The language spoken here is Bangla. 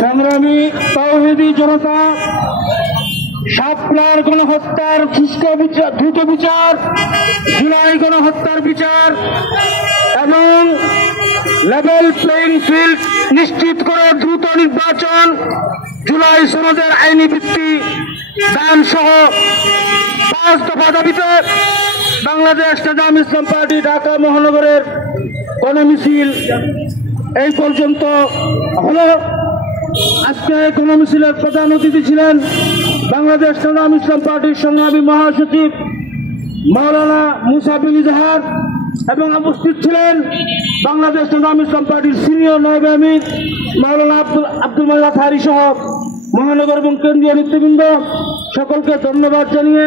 সংগ্রামী তাওহীদি জনতা, শাপলার গণহত্যার সুষ্ঠু বিচার, দ্রুত বিচার, জুলাই গণহত্যার বিচার এবং লেভেল প্লেইং ফিল্ড নিশ্চিত করে দ্রুত নির্বাচন, জুলাই সনদের আইনি ভিত্তি দান সহ 5 দফা দাবিতে বাংলাদেশ জামায়াতে ইসলামী পার্টি ঢাকা মহানগরের গণমিছিল এই পর্যন্ত হলো। আজকে গণমিছিলের প্রধান অতিথি ছিলেন বাংলাদেশ জামায়াতে ইসলামী পার্টির সংগ্রামী মহাসচিব মাওলানা মুসা বিন ইজহার এবং উপস্থিত ছিলেন বাংলাদেশ জামায়াতে ইসলামী পার্টির সিনিয়র নায়েবে আমির মাওলানা আব্দুল মাজিদ আজহারী সহ মহানগর এবং কেন্দ্রীয় নেতৃবৃন্দ। সকলকে ধন্যবাদ জানিয়ে